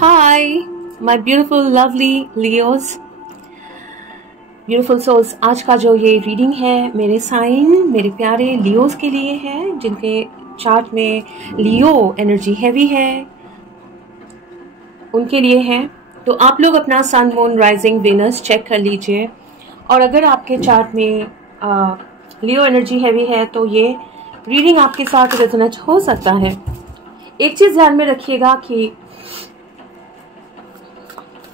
Hi, my beautiful, lovely Leos, beautiful souls। आज का जो ये रीडिंग है मेरे साइन, मेरे प्यारे लियोस के लिए है, जिनके चार्ट में लियो एनर्जी हैवी है, उनके लिए है। तो आप लोग अपना सन, मून, राइजिंग, वेनस चेक कर लीजिए। और अगर आपके चार्ट में लियो एनर्जी हैवी है तो ये रीडिंग आपके साथ रेजोनेट हो सकता है। एक चीज ध्यान में रखिएगा कि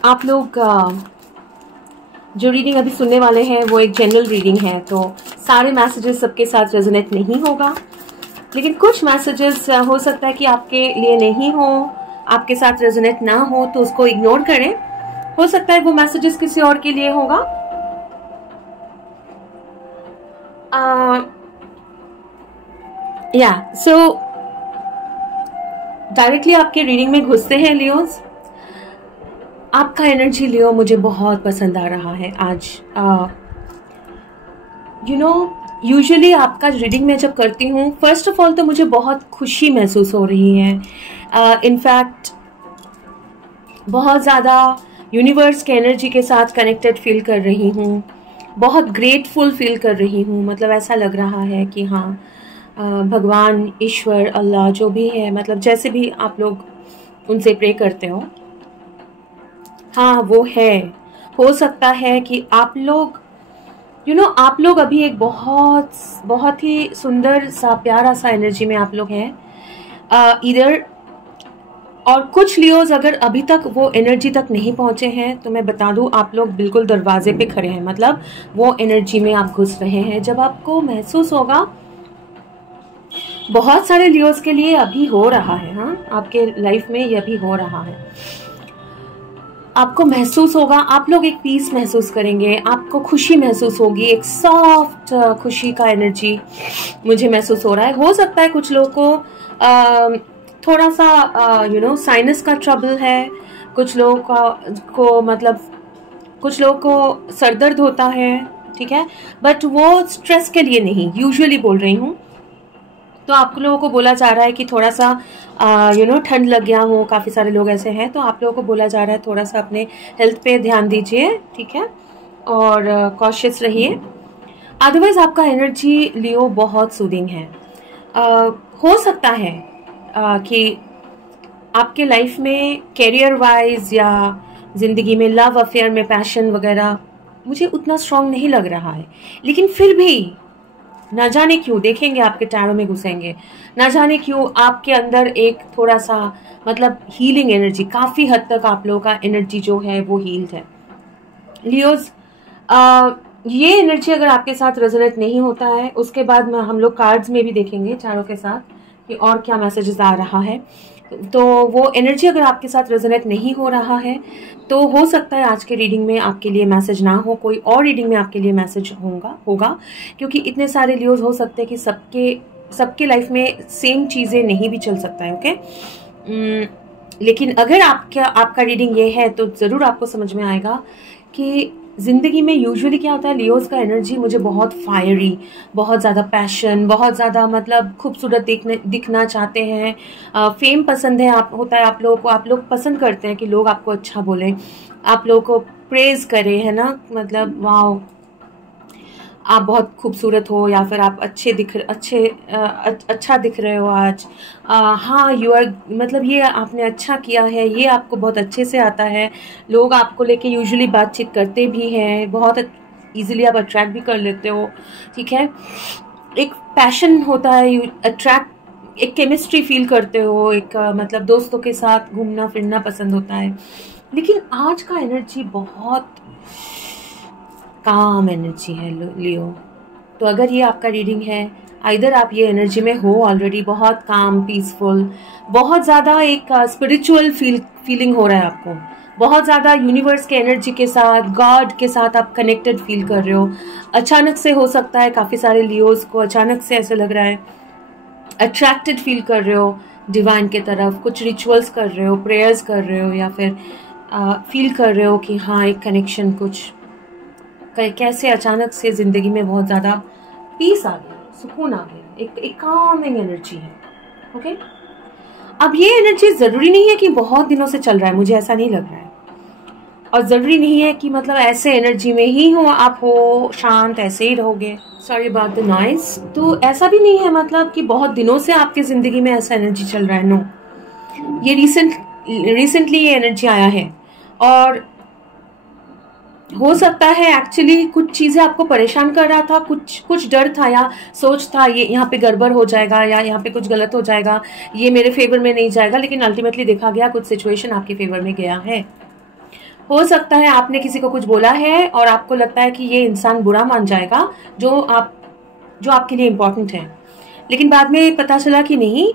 आप लोग जो रीडिंग अभी सुनने वाले हैं वो एक जनरल रीडिंग है, तो सारे मैसेजेस सबके साथ रेजोनेट नहीं होगा, लेकिन कुछ मैसेजेस हो सकता है कि आपके लिए नहीं हो, आपके साथ रेजोनेट ना हो, तो उसको इग्नोर करें। हो सकता है वो मैसेजेस किसी और के लिए होगा। सो डायरेक्टली आपके रीडिंग में घुसते हैं लियोस। आपका एनर्जी लियो मुझे बहुत पसंद आ रहा है आज। यूजुअली आपका रीडिंग मैं जब करती हूँ, फर्स्ट ऑफ ऑल तो मुझे बहुत खुशी महसूस हो रही है। इनफैक्ट बहुत ज़्यादा यूनिवर्स के एनर्जी के साथ कनेक्टेड फील कर रही हूँ, बहुत ग्रेटफुल फील कर रही हूँ। मतलब ऐसा लग रहा है कि हाँ, भगवान, ईश्वर, अल्लाह जो भी है, मतलब जैसे भी आप लोग उनसे प्रे करते हो, हाँ वो है। हो सकता है कि आप लोग आप लोग अभी एक बहुत बहुत ही सुंदर सा, प्यारा सा एनर्जी में आप लोग हैं इधर। और कुछ लियोज अगर अभी तक वो एनर्जी तक नहीं पहुंचे हैं तो मैं बता दूं, आप लोग बिल्कुल दरवाजे पे खड़े हैं। मतलब वो एनर्जी में आप घुस रहे हैं। जब आपको महसूस होगा, बहुत सारे लियोज के लिए अभी हो रहा है, हाँ आपके लाइफ में ये अभी हो रहा है। आपको महसूस होगा, आप लोग एक पीस महसूस करेंगे, आपको खुशी महसूस होगी, एक सॉफ्ट खुशी का एनर्जी मुझे महसूस हो रहा है। हो सकता है कुछ लोगों को थोड़ा सा साइनस का ट्रबल है, कुछ लोगों को मतलब कुछ लोगों को सरदर्द होता है, ठीक है, बट वो स्ट्रेस के लिए नहीं, यूजुअली बोल रही हूँ। तो आप लोगों को बोला जा रहा है कि थोड़ा सा ठंड लग गया हो, काफ़ी सारे लोग ऐसे हैं, तो आप लोगों को बोला जा रहा है थोड़ा सा अपने हेल्थ पे ध्यान दीजिए, ठीक है, और कॉशियस रहिए। अदरवाइज आपका एनर्जी लियो बहुत सूदिंग है। हो सकता है कि आपके लाइफ में कैरियर वाइज या जिंदगी में लव अफेयर में पैशन वगैरह मुझे उतना स्ट्रांग नहीं लग रहा है, लेकिन फिर भी ना जाने क्यों, देखेंगे आपके टैरो में घुसेंगे, ना जाने क्यों आपके अंदर एक थोड़ा सा मतलब हीलिंग एनर्जी, काफी हद तक आप लोगों का एनर्जी जो है वो हील्ड है। लियोज, ये एनर्जी अगर आपके साथ रेजोनेट नहीं होता है, उसके बाद हम लोग कार्ड्स में भी देखेंगे चारों के साथ कि और क्या मैसेजेस आ रहा है। तो वो एनर्जी अगर आपके साथ रेजोनेट नहीं हो रहा है तो हो सकता है आज के रीडिंग में आपके लिए मैसेज ना हो, कोई और रीडिंग में आपके लिए मैसेज होगा, क्योंकि इतने सारे लियोज हो सकते हैं कि सबके लाइफ में सेम चीज़ें नहीं भी चल सकता है, ओके। लेकिन अगर आपका रीडिंग ये है तो ज़रूर आपको समझ में आएगा कि जिंदगी में यूजुअली क्या होता है। लियोज का एनर्जी मुझे बहुत फायरी, बहुत ज़्यादा पैशन, बहुत ज़्यादा मतलब खूबसूरत दिखना चाहते हैं, फेम पसंद है, होता है आप लोगों को, आप लोग पसंद करते हैं कि लोग आपको अच्छा बोलें, आप लोगों को प्रेज करें, है ना, मतलब वाओ आप बहुत खूबसूरत हो, या फिर आप अच्छा दिख रहे हो आज, हाँ यू आर, मतलब ये आपने अच्छा किया है, ये आपको बहुत अच्छे से आता है। लोग आपको लेके यूजुअली बातचीत करते भी हैं, बहुत इजीली आप अट्रैक्ट भी कर लेते हो, ठीक है। एक पैशन होता है, अट्रैक्ट, एक केमिस्ट्री फील करते हो, एक मतलब दोस्तों के साथ घूमना फिरना पसंद होता है। लेकिन आज का एनर्जी बहुत काम एनर्जी है लियो। तो अगर ये आपका रीडिंग है, आइदर आप ये एनर्जी में हो ऑलरेडी, बहुत काम, पीसफुल, बहुत ज़्यादा एक स्पिरिचुअल फीलिंग हो रहा है आपको, बहुत ज़्यादा यूनिवर्स के एनर्जी के साथ, गॉड के साथ आप कनेक्टेड फील कर रहे हो। अचानक से हो सकता है काफ़ी सारे लियोज को अचानक से ऐसे लग रहा है, अट्रैक्टेड फील कर रहे हो डिवाइन के तरफ, कुछ रिचुअल्स कर रहे हो, प्रेयर्स कर रहे हो, या फिर फील कर रहे हो कि हाँ एक कनेक्शन, कुछ कैसे अचानक से जिंदगी में बहुत ज़्यादा पीस आ गया, सुकून आ गया, एक कामिंग एनर्जी है, ओके। अब ये एनर्जी जरूरी नहीं है कि बहुत दिनों से चल रहा है, मुझे ऐसा नहीं लग रहा है। और जरूरी नहीं है कि मतलब ऐसे एनर्जी में ही हो आप, हो शांत ऐसे ही रहोगे। Sorry about the noise. तो ऐसा भी नहीं है मतलब कि बहुत दिनों से आपके जिंदगी में ऐसा एनर्जी चल रहा है, नो। ये रिसेंटली ये एनर्जी आया है। और हो सकता है एक्चुअली कुछ चीजें आपको परेशान कर रहा था, कुछ डर था या सोच था ये यहाँ पे गड़बड़ हो जाएगा या यहाँ पे कुछ गलत हो जाएगा, ये मेरे फेवर में नहीं जाएगा, लेकिन अल्टीमेटली देखा गया कुछ सिचुएशन आपके फेवर में गया है। हो सकता है आपने किसी को कुछ बोला है और आपको लगता है कि ये इंसान बुरा मान जाएगा जो आपके लिए इम्पोर्टेंट है, लेकिन बाद में पता चला कि नहीं,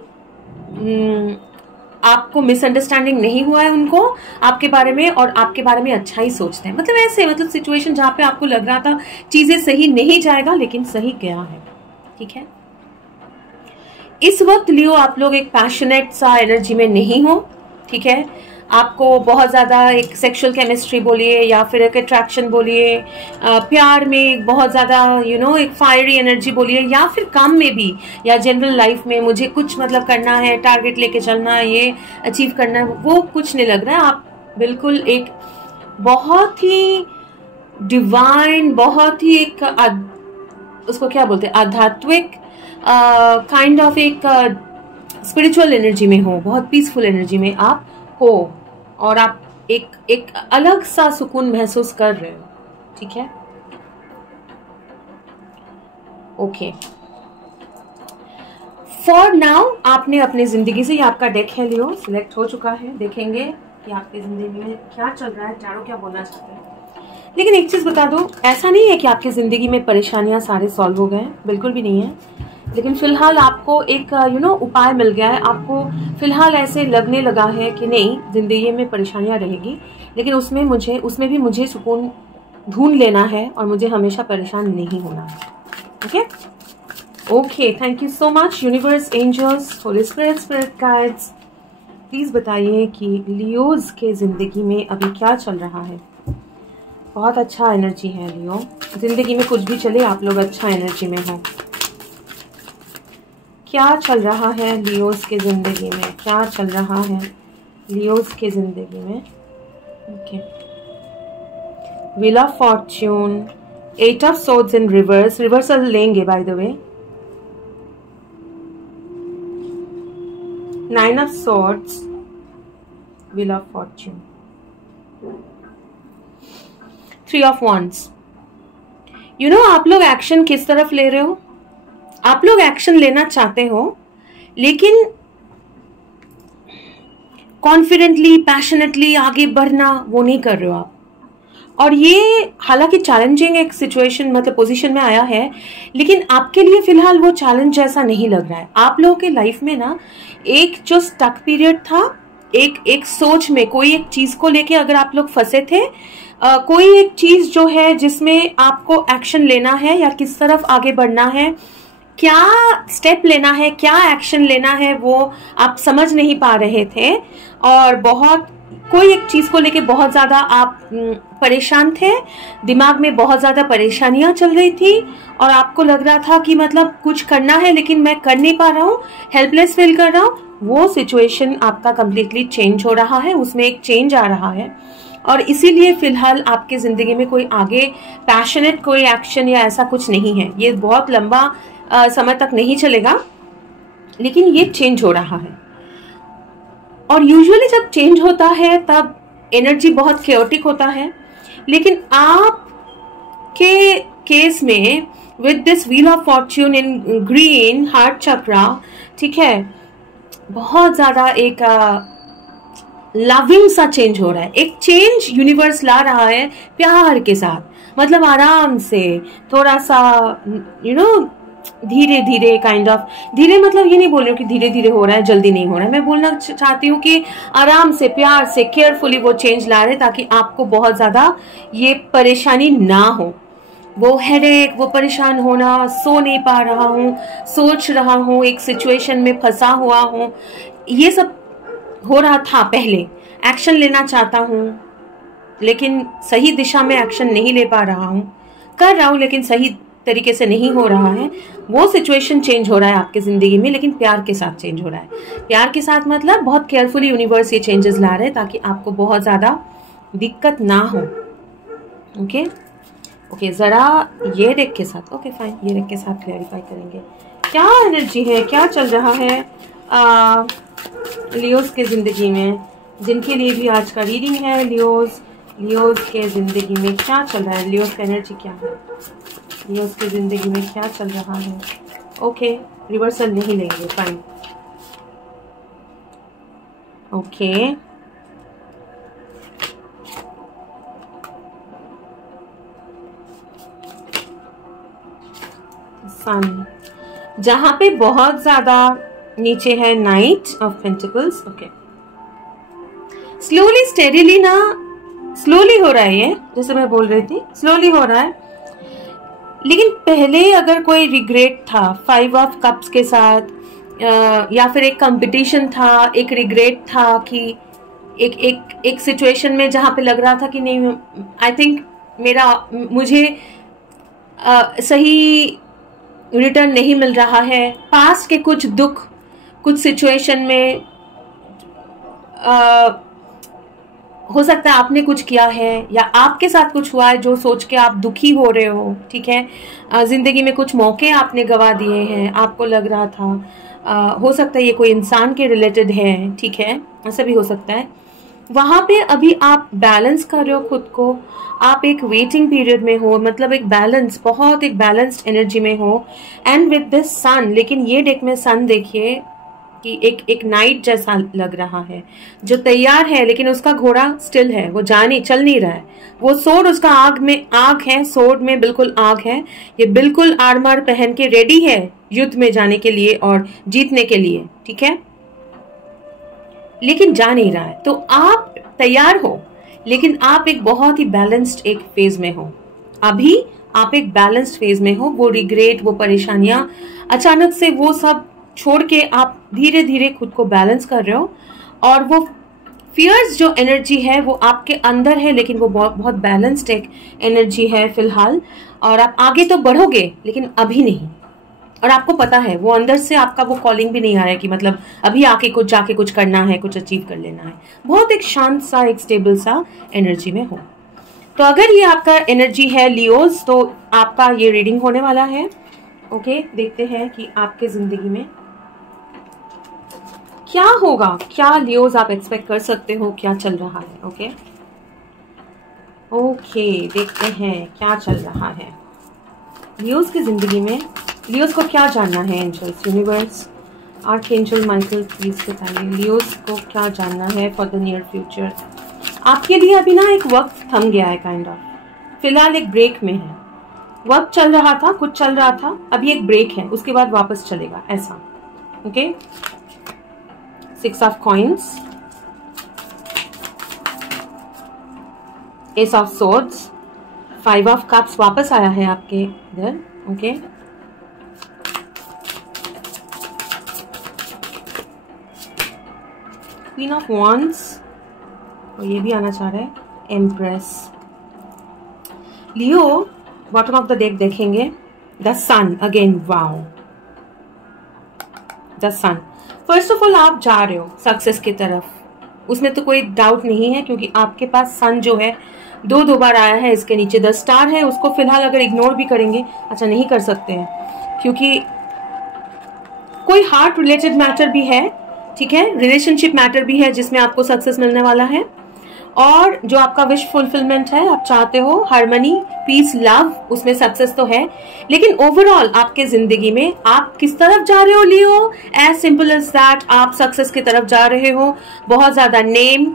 आपको मिसअंडरस्टैंडिंग नहीं हुआ है उनको आपके बारे में, और आपके बारे में अच्छा ही सोचते हैं। मतलब ऐसे मतलब सिचुएशन जहां पे आपको लग रहा था चीजें सही नहीं जाएगा, लेकिन सही गया है। ठीक है, इस वक्त लियो आप लोग एक पैशनेट सा एनर्जी में नहीं हो। ठीक है, आपको बहुत ज़्यादा एक सेक्सुअल केमिस्ट्री बोलिए या फिर एक अट्रैक्शन बोलिए, प्यार में बहुत ज़्यादा एक फायरी एनर्जी बोलिए, या फिर काम में भी या जनरल लाइफ में मुझे कुछ मतलब करना है, टारगेट लेके चलना है, ये अचीव करना है, वो कुछ नहीं लग रहा है। आप बिल्कुल एक बहुत ही डिवाइन, बहुत ही एक उसको क्या बोलते हैं, आध्यात्मिक काइंड ऑफ एक स्पिरिचुअल एनर्जी में हो, बहुत पीसफुल एनर्जी में आप हो, और आप एक अलग सा सुकून महसूस कर रहे हो। ठीक है, ओके। फॉर नाउ आपने अपनी जिंदगी से, ये आपका डेक है लियो, सिलेक्ट हो चुका है। देखेंगे कि आपकी जिंदगी में क्या चल रहा है, टैरो क्या बोलना चाहते हैं। लेकिन एक चीज बता दो, ऐसा नहीं है कि आपकी जिंदगी में परेशानियां सारे सॉल्व हो गए, बिल्कुल भी नहीं है। लेकिन फिलहाल आपको एक उपाय मिल गया है। आपको फिलहाल ऐसे लगने लगा है कि नहीं, जिंदगी में परेशानियां रहेगी, लेकिन उसमें भी मुझे सुकून ढूंढ लेना है और मुझे हमेशा परेशान नहीं होना है। Okay okay, thank you so much universe, angels, holy spirit, spirit guides. Please बताइए कि लियोज के जिंदगी में अभी क्या चल रहा है। बहुत अच्छा एनर्जी है लियो, जिंदगी में कुछ भी चले आप लोग अच्छा एनर्जी में हो। क्या चल रहा है लियोस के जिंदगी में, क्या चल रहा है लियोस के जिंदगी में। Okay, wheel of fortune, 8 of swords in reverse, reversal लेंगे by the way, 9 of swords, wheel of fortune, 3 of wands. आप लोग एक्शन किस तरफ ले रहे हो, आप लोग एक्शन लेना चाहते हो, लेकिन कॉन्फिडेंटली, पैशनेटली आगे बढ़ना वो नहीं कर रहे हो आप। और ये हालांकि चैलेंजिंग एक सिचुएशन मतलब पोजीशन में आया है, लेकिन आपके लिए फिलहाल वो चैलेंज जैसा नहीं लग रहा है। आप लोगों के लाइफ में ना एक जो स्टक पीरियड था, एक सोच में कोई एक चीज को लेके अगर आप लोग फंसे थे, कोई एक चीज जो है जिसमें आपको एक्शन लेना है या किस तरफ आगे बढ़ना है, क्या स्टेप लेना है, क्या एक्शन लेना है, वो आप समझ नहीं पा रहे थे। और बहुत कोई एक चीज को लेके बहुत ज्यादा आप परेशान थे, दिमाग में बहुत ज्यादा परेशानियां चल रही थी, और आपको लग रहा था कि मतलब कुछ करना है लेकिन मैं कर नहीं पा रहा हूँ, हेल्पलेस फील कर रहा हूँ। वो सिचुएशन आपका कंप्लीटली चेंज हो रहा है, उसमें एक चेंज आ रहा है, और इसीलिए फिलहाल आपके जिंदगी में कोई आगे पैशनेट कोई एक्शन या ऐसा कुछ नहीं है। ये बहुत लंबा समय तक नहीं चलेगा, लेकिन ये चेंज हो रहा है। और यूजुअली जब चेंज होता है तब एनर्जी बहुत केओटिक होता है, लेकिन आप के केस में with this wheel of fortune in green heart chakra, ठीक है, बहुत ज्यादा एक लविंग सा चेंज हो रहा है। एक चेंज यूनिवर्स ला रहा है प्यार के साथ, मतलब आराम से, थोड़ा सा धीरे धीरे काइंड ऑफ, धीरे मतलब ये नहीं बोल रही हूँ कि धीरे धीरे हो रहा है, जल्दी नहीं हो रहा है। मैं बोलना चाहती हूँ कि आराम से, प्यार से, केयरफुली वो चेंज ला रहे, ताकि आपको बहुत ज्यादा ये परेशानी ना हो। वो हेडेक, वो परेशान होना, सो नहीं पा रहा हूँ, सोच रहा हूँ, एक सिचुएशन में फंसा हुआ हूँ, ये सब हो रहा था पहले। एक्शन लेना चाहता हूँ लेकिन सही दिशा में एक्शन नहीं ले पा रहा हूँ, कर रहा हूँ लेकिन सही तरीके से नहीं हो रहा है, वो सिचुएशन चेंज हो रहा है आपके ज़िंदगी में, लेकिन प्यार के साथ चेंज हो रहा है। प्यार के साथ मतलब बहुत केयरफुली यूनिवर्स ये चेंजेस ला रहे हैं ताकि आपको बहुत ज़्यादा दिक्कत ना हो। ओके ओके, ज़रा ये डेक के साथ, ओके फाइन, ये डेक के साथ क्लैरिफाई करेंगे क्या एनर्जी है, क्या चल रहा है लियोस के ज़िंदगी में, जिनके लिए भी आज का रीडिंग है। लियोस के ज़िंदगी में क्या चल रहा है, लियोस का एनर्जी क्या है, लियोस के ज़िंदगी में क्या चल रहा है। ओके, रिवर्सल नहीं लेंगे, फाइन। ओके, सन, जहां पे बहुत ज्यादा नीचे है night of pentacles. Okay, slowly steadily ना, स्लोली हो रहा है ये, जैसे मैं बोल रही थी स्लोली हो रहा है, लेकिन पहले अगर कोई रिग्रेट था 5 ऑफ कप्स के साथ, या फिर एक कंपटीशन था, एक रिग्रेट था कि एक सिचुएशन में जहां पे लग रहा था कि नहीं, आई थिंक मुझे सही रिटर्न नहीं मिल रहा है। पास्ट के कुछ दुख, कुछ सिचुएशन में हो सकता है आपने कुछ किया है या आपके साथ कुछ हुआ है जो सोच के आप दुखी हो रहे हो, ठीक है। जिंदगी में कुछ मौके आपने गवा दिए हैं, आपको लग रहा था, हो सकता है ये कोई इंसान के रिलेटेड है, ठीक है, ऐसा भी हो सकता है। वहां पे अभी आप बैलेंस कर रहे हो खुद को, आप एक वेटिंग पीरियड में हो, मतलब एक बैलेंस, बहुत एक बैलेंस्ड एनर्जी में हो, एंड विद दिस सन। लेकिन ये डेक में सन देखिए कि एक नाइट जैसा लग रहा है, जो तैयार है लेकिन उसका घोड़ा स्टिल है, वो चल नहीं रहा है। वो सोर्ड, उसका आग है, सोर्ड में बिल्कुल आग है, ये बिल्कुल आर्मर पहन के रेडी है युद्ध में जाने के लिए और जीतने के लिए, ठीक है, लेकिन जा नहीं रहा है। तो आप तैयार हो, लेकिन आप एक बहुत ही बैलेंस्ड एक फेज में हो। अभी आप एक बैलेंस्ड फेज में हो। वो रिग्रेट, वो परेशानियां, अचानक से वो सब छोड़ के आप धीरे धीरे खुद को बैलेंस कर रहे हो, और वो फियर्स जो एनर्जी है वो आपके अंदर है, लेकिन वो बहुत बैलेंस्ड एक एनर्जी है फिलहाल। और आप आगे तो बढ़ोगे, लेकिन अभी नहीं। और आपको पता है वो अंदर से आपका वो कॉलिंग भी नहीं आ रहा है कि मतलब अभी आके कुछ जाके कुछ करना है, कुछ अचीव कर लेना है। बहुत एक शांत सा, एक स्टेबल सा एनर्जी में हो। तो अगर ये आपका एनर्जी है लियोस, तो आपका ये रीडिंग होने वाला है। ओके, देखते हैं कि आपके जिंदगी में क्या होगा, क्या लियोस आप एक्सपेक्ट कर सकते हो, क्या चल रहा है। ओके ओके, देखते हैं क्या चल रहा है लियोस की जिंदगी में। लियोस को क्या जानना है, angels, universe, archangel Michael, please बताइए लियोस को क्या जानना है फॉर द नियर फ्यूचर। आपके लिए अभी ना एक वक्त थम गया है, काइंड ऑफ, फिलहाल एक ब्रेक में है। वक्त चल रहा था, कुछ चल रहा था, अभी एक ब्रेक है, उसके बाद वापस चलेगा, ऐसा। Okay, 6 of coins, S of swords, 5 of cups वापस आया है आपके इधर। ओके, क्वीन ऑफ वॉन्ड्स, और ये भी आना चाह रहा है, empress. Leo bottom of the deck देखेंगे, the sun again, wow, the sun. First of all आप जा रहे हो सक्सेस की तरफ, उसमें तो कोई डाउट नहीं है, क्योंकि आपके पास सन जो है दो बार आया है। इसके नीचे 10 स्टार है, उसको फिलहाल अगर इग्नोर भी करेंगे, अच्छा नहीं कर सकते हैं, क्योंकि कोई हार्ट रिलेटेड मैटर भी है, ठीक है, रिलेशनशिप मैटर भी है जिसमें आपको सक्सेस मिलने वाला है। और जो आपका विश फुलफिलमेंट है, आप चाहते हो हार्मनी, पीस, लव, उसमें सक्सेस तो है। लेकिन ओवरऑल आपके जिंदगी में आप किस तरफ जा रहे हो Leo, as simple as that, आप सक्सेस की तरफ जा रहे हो। बहुत ज्यादा name,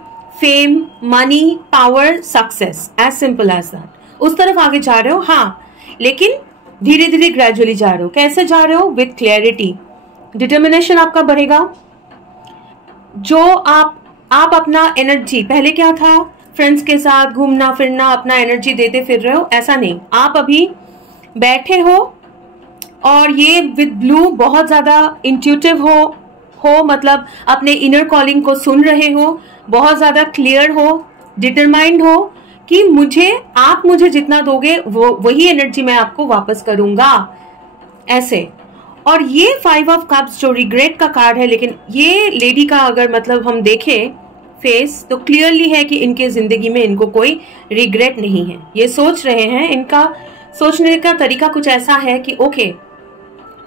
fame, money, power, success, as simple as that, उस तरफ आगे जा रहे हो। हाँ, लेकिन धीरे धीरे ग्रेजुअली जा रहे हो। कैसे जा रहे हो? विथ क्लैरिटी, डिटर्मिनेशन आपका बढ़ेगा। जो आप अपना एनर्जी, पहले क्या था, फ्रेंड्स के साथ घूमना फिरना, अपना एनर्जी देते फिर रहे हो, ऐसा नहीं। आप अभी बैठे हो और ये विद ब्लू बहुत ज्यादा इंट्यूटिव हो, मतलब अपने इनर कॉलिंग को सुन रहे हो, बहुत ज्यादा क्लियर हो, डिटरमाइंड हो कि आप मुझे जितना दोगे वही एनर्जी मैं आपको वापस करूंगा, ऐसे। और ये 5 ऑफ कप्स जो रिग्रेट का कार्ड है, लेकिन ये लेडी का अगर मतलब हम देखें फेस तो क्लियरली है कि इनके जिंदगी में इनको कोई रिग्रेट नहीं है। ये सोच रहे हैं, इनका सोचने का तरीका कुछ ऐसा है कि ओके,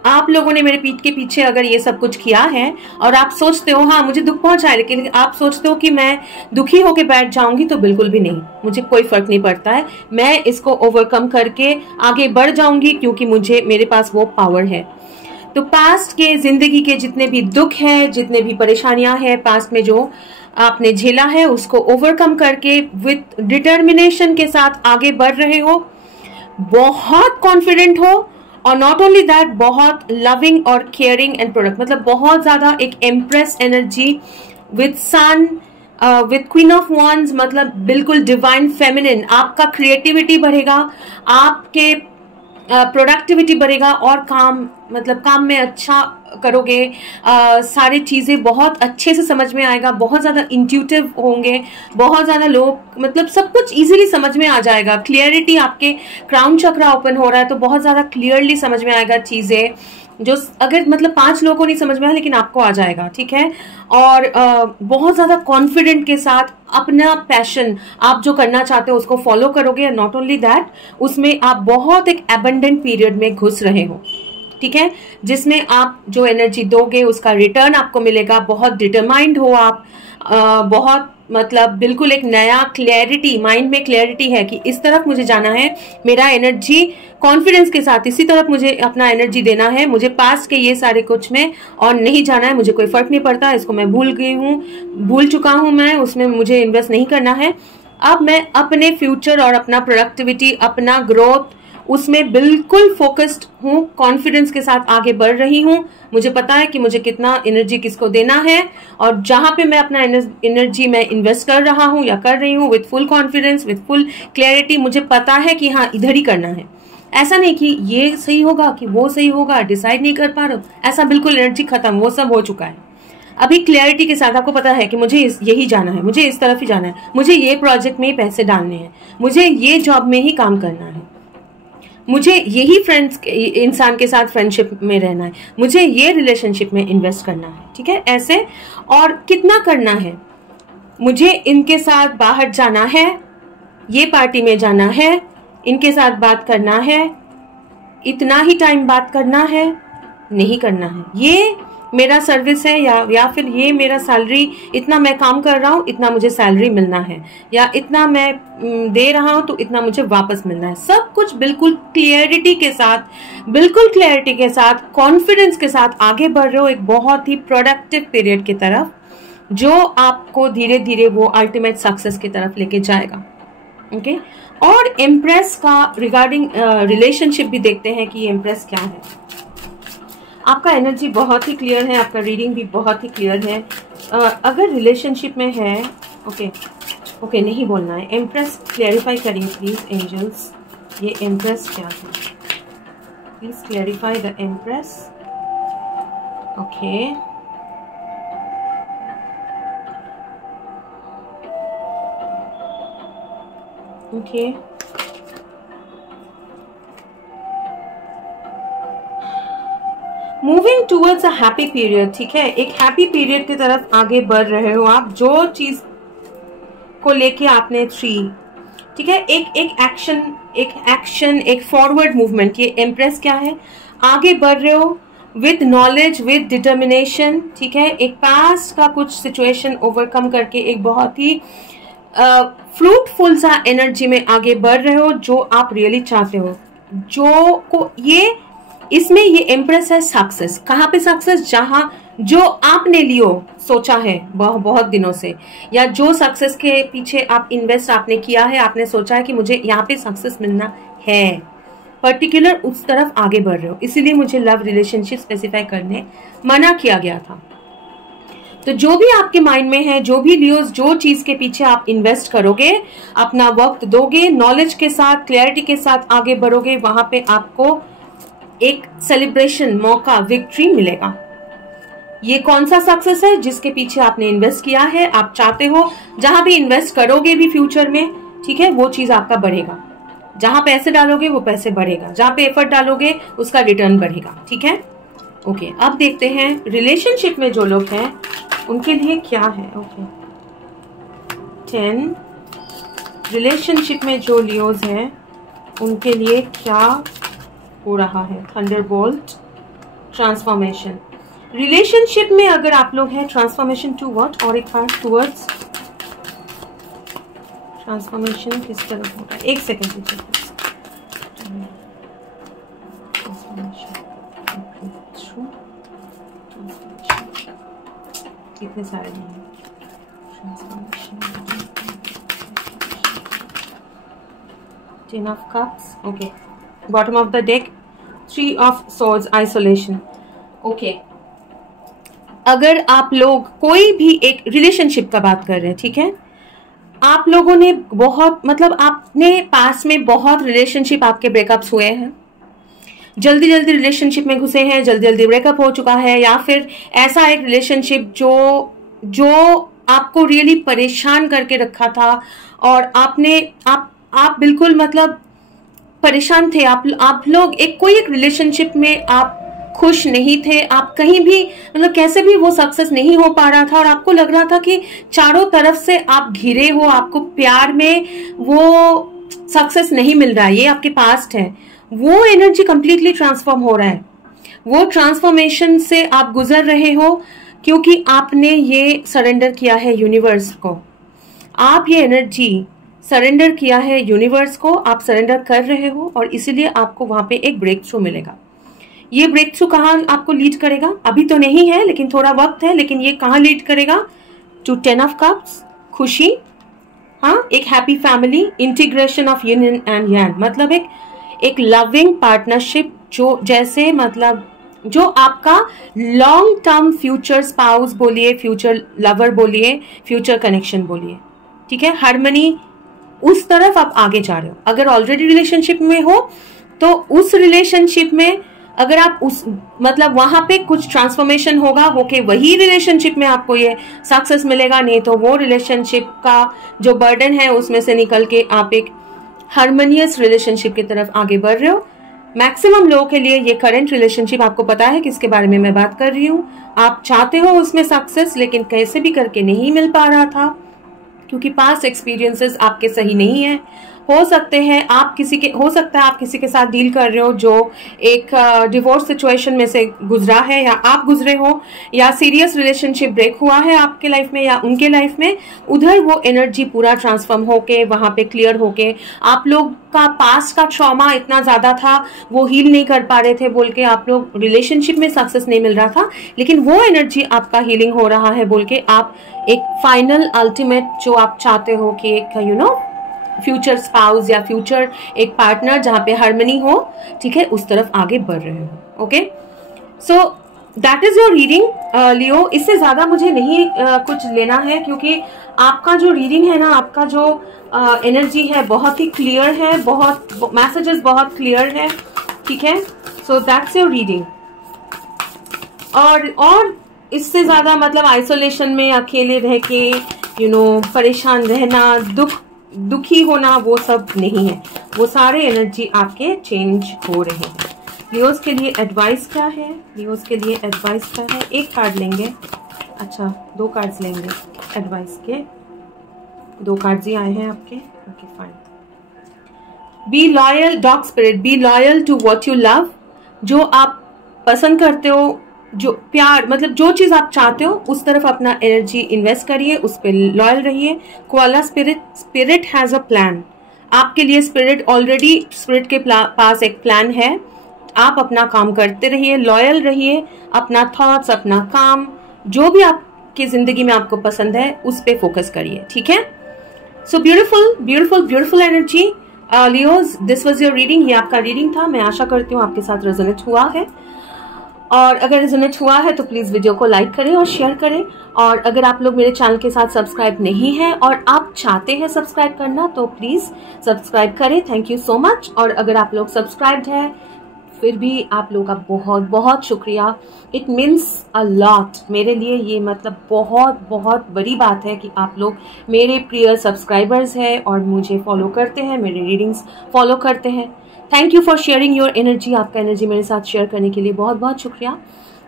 आप लोगों ने मेरे पीठ के पीछे अगर ये सब कुछ किया है और आप सोचते हो हाँ मुझे दुख पहुंचा है, लेकिन आप सोचते हो कि मैं दुखी होके बैठ जाऊंगी, तो बिल्कुल भी नहीं, मुझे कोई फर्क नहीं पड़ता है, मैं इसको ओवरकम करके आगे बढ़ जाऊंगी क्योंकि मेरे पास वो पावर है। तो पास्ट के जिंदगी के जितने भी दुख है, जितने भी परेशानियां हैं पास्ट में जो आपने झेला है, उसको ओवरकम करके विथ डिटर्मिनेशन के साथ आगे बढ़ रहे हो, बहुत कॉन्फिडेंट हो, और नॉट ओनली दैट बहुत लविंग और केयरिंग एंड प्रोडक्ट, मतलब बहुत ज्यादा एक empress energy with sun, with queen of wands, मतलब बिल्कुल डिवाइन फेमिनिन। आपका क्रिएटिविटी बढ़ेगा, आपके प्रोडक्टिविटी बढ़ेगा, और काम में अच्छा करोगे, सारी चीजें बहुत अच्छे से समझ में आएगा, बहुत ज्यादा इंट्यूटिव होंगे, बहुत ज्यादा लोग मतलब सब कुछ इजीली समझ में आ जाएगा। क्लियरिटी, आपके क्राउन चक्रा ओपन हो रहा है तो बहुत ज्यादा क्लियरली समझ में आएगा चीजें, जो अगर मतलब 5 लोगों को नहीं समझ में आया लेकिन आपको आ जाएगा, ठीक है। और बहुत ज्यादा कॉन्फिडेंट के साथ अपना पैशन, आप जो करना चाहते हो उसको फॉलो करोगे। नॉट ओनली दैट, उसमें आप बहुत एक एबंडेंट पीरियड में घुस रहे हो, ठीक है, जिसमें आप जो एनर्जी दोगे उसका रिटर्न आपको मिलेगा। बहुत डिटरमाइंड हो आप, बहुत मतलब बिल्कुल एक नया क्लैरिटी, माइंड में क्लैरिटी है कि इस तरफ मुझे जाना है, मेरा एनर्जी कॉन्फिडेंस के साथ इसी तरफ मुझे अपना एनर्जी देना है, मुझे पास्ट के ये सारे कुछ में और नहीं जाना है, मुझे कोई फर्क नहीं पड़ता, इसको मैं भूल चुका हूं, मैं उसमें मुझे इन्वेस्ट नहीं करना है। अब मैं अपने फ्यूचर और अपना प्रोडक्टिविटी, अपना ग्रोथ, उसमें बिल्कुल फोकस्ड हूँ, कॉन्फिडेंस के साथ आगे बढ़ रही हूँ। मुझे पता है कि मुझे कितना एनर्जी किसको देना है, और जहां पे मैं अपना एनर्जी मैं इन्वेस्ट कर रहा हूँ या कर रही हूँ with full confidence, with full clarity, मुझे पता है कि हाँ इधर ही करना है। ऐसा नहीं कि ये सही होगा कि वो सही होगा, डिसाइड नहीं कर पा रहे हो, ऐसा बिल्कुल एनर्जी खत्म, वो सब हो चुका है। अभी क्लैरिटी के साथ आपको पता है कि मुझे यही जाना है, मुझे इस तरफ ही जाना है, मुझे ये प्रोजेक्ट में ही पैसे डालने हैं, मुझे ये जॉब में ही काम करना है, मुझे यही इंसान के साथ फ्रेंडशिप में रहना है, मुझे ये रिलेशनशिप में इन्वेस्ट करना है, ठीक है, ऐसे। और कितना करना है, मुझे इनके साथ बाहर जाना है, ये पार्टी में जाना है, इनके साथ बात करना है, इतना ही टाइम बात करना है, नहीं करना है, ये मेरा सर्विस है, या फिर ये मेरा सैलरी, इतना मैं काम कर रहा हूँ, इतना मुझे सैलरी मिलना है, या इतना मैं दे रहा हूँ तो इतना मुझे वापस मिलना है। सब कुछ बिल्कुल क्लियरिटी के साथ, कॉन्फिडेंस के साथ आगे बढ़ रहे हो एक बहुत ही प्रोडक्टिव पीरियड की तरफ, जो आपको धीरे धीरे वो अल्टीमेट सक्सेस की तरफ लेके जाएगा, ओके। और एम्प्रेस का रिगार्डिंग रिलेशनशिप भी देखते हैं कि एम्प्रेस क्या है। आपका एनर्जी बहुत ही क्लियर है, आपका रीडिंग भी बहुत ही क्लियर है। अगर रिलेशनशिप में है, ओके नहीं बोलना है, एम्प्रेस क्लैरिफाई करिए प्लीज एंजल्स, ये एम्प्रेस क्या है, please clarify the empress. Okay, okay, moving towards a happy period, ठीक है, एक हैप्पी पीरियड की तरफ आगे बढ़ रहे हो आप, जो चीज को लेके आपने ठीक है, एक फॉरवर्ड मूवमेंट, ये एम्प्रेस क्या है, आगे बढ़ रहे हो विथ नॉलेज, विथ डिटर्मिनेशन, ठीक है, एक पास्ट का कुछ सिचुएशन ओवरकम करके एक बहुत ही फ्रूटफुल सा एनर्जी में आगे बढ़ रहे हो, जो आप रियली चाहते हो, इसमें ये एम्प्रेस है सक्सेस। कहाँ पे सक्सेस, जहां जो आपने सोचा है बहुत दिनों से, या जो सक्सेस के पीछे आप इन्वेस्ट आपने किया है, आपने सोचा है कि मुझे यहाँ पे सक्सेस मिलना है, पर्टिकुलर उस तरफ आगे बढ़ रहे हो। इसीलिए मुझे लव रिलेशनशिप स्पेसिफाई करने मना किया गया था। तो जो भी आपके माइंड में है, जो भी लियोस, जो चीज के पीछे आप इन्वेस्ट करोगे, अपना वक्त दोगे, नॉलेज के साथ, क्लैरिटी के साथ आगे बढ़ोगे, वहां पे आपको एक सेलिब्रेशन, मौका, विक्ट्री मिलेगा। ये कौन सा सक्सेस है, जिसके पीछे आपने इन्वेस्ट किया है, आप चाहते हो, जहां भी इन्वेस्ट करोगे भी फ्यूचर में, ठीक है, वो चीज आपका बढ़ेगा। जहां पैसे डालोगे वो पैसे बढ़ेगा, जहां पे एफर्ट डालोगे उसका रिटर्न बढ़ेगा, ठीक है। ओके, अब देखते हैं रिलेशनशिप में जो लोग हैं उनके लिए क्या है। ओके 10, रिलेशनशिप में जो लियोज हैं उनके लिए क्या हो रहा है। Thunderbolt, transformation. रिलेशनशिप में अगर आप लोग हैं, ट्रांसफॉर्मेशन टू व्हाट, और एक कार्ड टूवर्ड्स ट्रांसफॉर्मेशन किस तरफ होगा। एक सेकेंड दीजिए। कितने सारे हैं Ten of Cups, okay. Bottom of the deck, 3 of Swords, isolation. Okay. अगर आप लोग कोई भी एक रिलेशनशिप का बात कर रहे हैं, ठीक है, आप लोगों ने बहुत मतलब आपने पास में बहुत रिलेशनशिप आपके ब्रेकअप्स हुए हैं, जल्दी जल्दी रिलेशनशिप में घुसे हैं, जल्दी जल्दी ब्रेकअप हो चुका है, या फिर ऐसा एक रिलेशनशिप जो आपको रियली परेशान करके रखा था और आप बिल्कुल मतलब परेशान थे। आप लोग कोई एक रिलेशनशिप में आप खुश नहीं थे, आप कहीं भी मतलब कैसे भी वो सक्सेस नहीं हो पा रहा था और आपको लग रहा था कि चारों तरफ से आप घिरे हो, आपको प्यार में वो सक्सेस नहीं मिल रहा है, ये आपके पास्ट है। वो एनर्जी कंप्लीटली ट्रांसफॉर्म हो रहा है, वो ट्रांसफॉर्मेशन से आप गुजर रहे हो क्योंकि आपने ये सरेंडर किया है यूनिवर्स को। आप ये एनर्जी सरेंडर किया है यूनिवर्स को, आप सरेंडर कर रहे हो और इसीलिए आपको वहां पे एक ब्रेक थ्रू मिलेगा। ये ब्रेक थ्रू कहाँ आपको लीड करेगा, अभी तो नहीं है लेकिन थोड़ा वक्त है, लेकिन ये कहाँ लीड करेगा टू 10 ऑफ कप्स, खुशी, हाँ, एक happy family, integration of yin and yang, मतलब एक लविंग पार्टनरशिप जो जैसे मतलब जो आपका लॉन्ग टर्म फ्यूचर स्पाउस बोलिए, फ्यूचर लवर बोलिए, फ्यूचर कनेक्शन बोलिए, ठीक है, हार्मनी, उस तरफ आप आगे जा रहे हो। अगर ऑलरेडी रिलेशनशिप में हो तो उस रिलेशनशिप में अगर आप उस मतलब वहां पे कुछ ट्रांसफॉर्मेशन होगा, होके वही रिलेशनशिप में आपको ये सक्सेस मिलेगा, नहीं तो वो रिलेशनशिप का जो बर्डन है उसमें से निकल के आप एक हार्मोनियस रिलेशनशिप की तरफ आगे बढ़ रहे हो। मैक्सिमम लोगों के लिए ये करंट रिलेशनशिप आपको पता है किसके बारे में मैं बात कर रही हूँ। आप चाहते हो उसमें सक्सेस, लेकिन कैसे भी करके नहीं मिल पा रहा था क्योंकि पास्ट एक्सपीरियंसेस आपके सही नहीं है। हो सकता है आप किसी के साथ डील कर रहे हो जो एक डिवोर्स सिचुएशन में से गुजरा है, या आप गुजरे हो, या सीरियस रिलेशनशिप ब्रेक हुआ है आपके लाइफ में या उनके लाइफ में। उधर वो एनर्जी पूरा ट्रांसफॉर्म होके वहां पे क्लियर होके आप लोग का पास्ट का ट्रॉमा इतना ज्यादा था, वो हील नहीं कर पा रहे थे बोल के आप लोग रिलेशनशिप में सक्सेस नहीं मिल रहा था, लेकिन वो एनर्जी आपका हीलिंग हो रहा है बोल के आप एक फाइनल अल्टीमेट जो आप चाहते हो कि एक फ्यूचर स्पाउस या फ्यूचर एक पार्टनर जहां पे हार्मनी हो, ठीक है, उस तरफ आगे बढ़ रहे हो। Okay, so that is your reading Leo. इससे ज्यादा मुझे नहीं कुछ लेना है क्योंकि आपका जो रीडिंग है ना, आपका जो एनर्जी है बहुत ही क्लियर है, बहुत मैसेजेस बहुत क्लियर है, ठीक है। So that's your reading. और इससे ज्यादा मतलब आइसोलेशन में अकेले रह के परेशान रहना, दुखी होना, वो सब नहीं है। वो सारे एनर्जी आपके चेंज हो रहे हैं। लियोस के लिए एडवाइस क्या है? लियोस के लिए एडवाइस क्या है? एक कार्ड लेंगे, अच्छा 2 कार्ड्स लेंगे एडवाइस के। 2 कार्ड्स ही आए हैं आपके। Okay fine. Be loyal, dog spirit, be loyal to what you love. जो आप पसंद करते हो, जो प्यार मतलब जो चीज आप चाहते हो उस तरफ अपना एनर्जी इन्वेस्ट करिए, उस पर लॉयल रहिए। Koala spirit, spirit has a plan. आपके लिए स्पिरिट के पास एक प्लान है। आप अपना काम करते रहिए, लॉयल रहिए, अपना थॉट्स, अपना काम, जो भी आपकी जिंदगी में आपको पसंद है उस पे फोकस करिए, ठीक है। So beautiful beautiful beautiful energy Leos, this was your reading. ये आपका रीडिंग था। मैं आशा करती हूँ आपके साथ रेजोनेट हुआ है, और अगर रेजोनेट हुआ है तो प्लीज वीडियो को लाइक करें और शेयर करें। और अगर आप लोग मेरे चैनल के साथ सब्सक्राइब नहीं है और आप चाहते हैं सब्सक्राइब करना तो प्लीज सब्सक्राइब करें। Thank you so much. और अगर आप लोग सब्सक्राइब्ड है फिर भी आप लोगों का बहुत बहुत शुक्रिया। इट मीन्स अ लॉट मेरे लिए। ये मतलब बहुत बहुत बड़ी बात है कि आप लोग मेरे प्रिय सब्सक्राइबर्स हैं और मुझे फॉलो करते हैं, मेरे रीडिंग्स फॉलो करते हैं। Thank you for sharing your energy. आपका एनर्जी मेरे साथ शेयर करने के लिए बहुत बहुत शुक्रिया।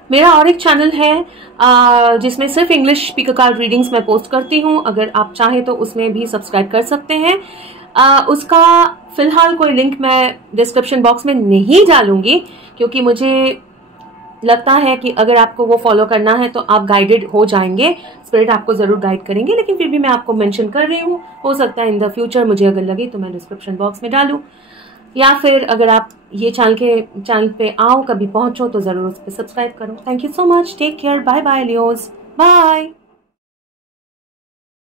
मेरा और एक चैनल है जिसमें सिर्फ इंग्लिश स्पीकर कार्ड रीडिंग्स मैं पोस्ट करती हूँ। अगर आप चाहें तो उसमें भी सब्सक्राइब कर सकते हैं। उसका फिलहाल कोई लिंक मैं डिस्क्रिप्शन बॉक्स में नहीं डालूंगी, क्योंकि मुझे लगता है कि अगर आपको वो फॉलो करना है तो आप गाइडेड हो जाएंगे, स्पिरिट आपको जरूर गाइड करेंगे। लेकिन फिर भी मैं आपको मेंशन कर रही हूँ, हो सकता है इन द फ्यूचर मुझे अगर लगे तो मैं डिस्क्रिप्शन बॉक्स में डालूं, या फिर अगर आप ये चैनल पे आओ कभी पहुंचो तो जरूर उस पर सब्सक्राइब करो। Thank you so much, take care, bye bye Leos, bye.